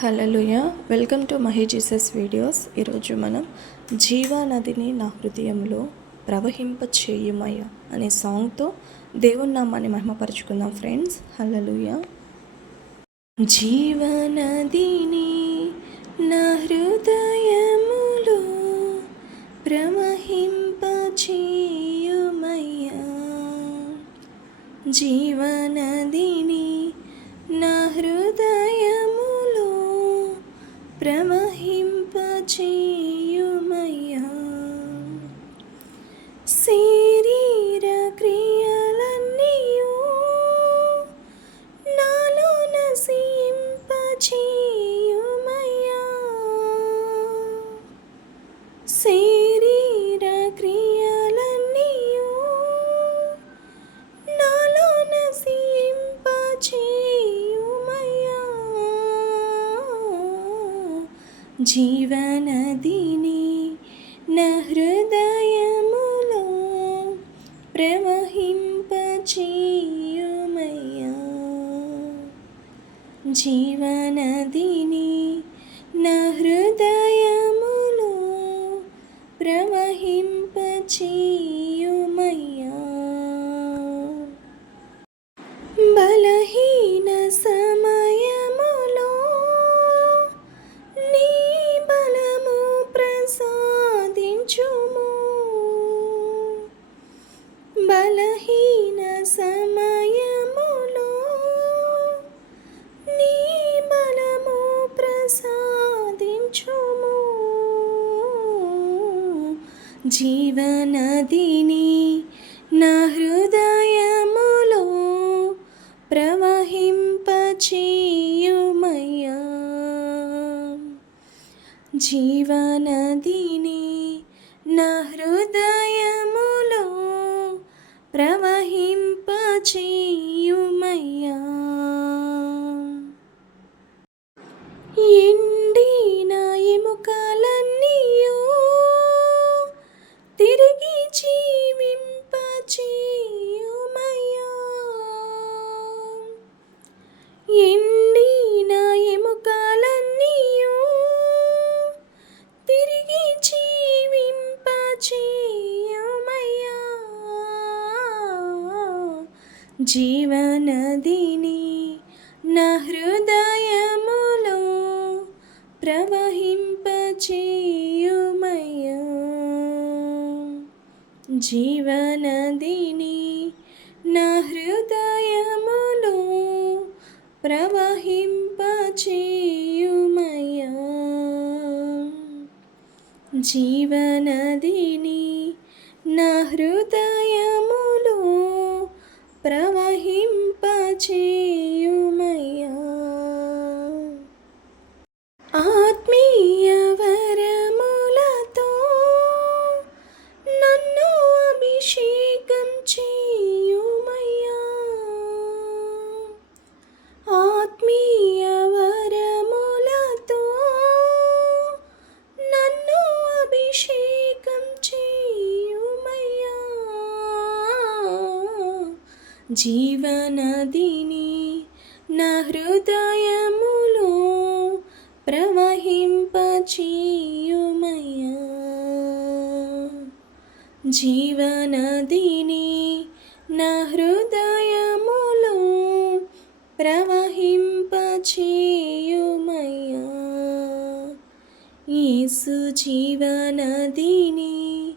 Hallelujah welcome to Mahi Jesus videos. ఈరోజు మనం జీవానదిని నా హృదయంలో ప్రవహింప చేయుమయ్య అనే సాంగ్తో దేవుని నామాన్ని మహిమపరుచుకుందాం ఫ్రెండ్స్. హలలుయ జీవనదిని నా హృదయములో ప్రవహింప చేయుమయ్యా. జీవనదిని ప్రవహింపచేయుమయ్యా జీవనదిని నా హృదయములో ప్రవహింపచేయుమయ్యా. జీవనదిని నా హృదయ జీవనదిని నా హృదయములో ప్రవహింపచేయుమయ్యా. జీవనదిని నా హృదయములో ప్రవహింపచేయుమయ్యా. ఎండిన ఎముకలన్నీయు. తిరిగి జీవింపచేయుమయ్యా జీవనదిని నా హృదయములో ప్రవహింపచేయుమయ్యా జీవనదిని నా హృదయములో ప్రవహింపచేయుమయ్యా జీవనదిని నా హృదయములో ప్రవహింపచే జీవనదిని నా హృదయములో ప్రవహింపచీయుమయ్యా. జీవనదిని నా హృదయములో ప్రవహింపచేయుమయ్యా. యేసు జీవనదిని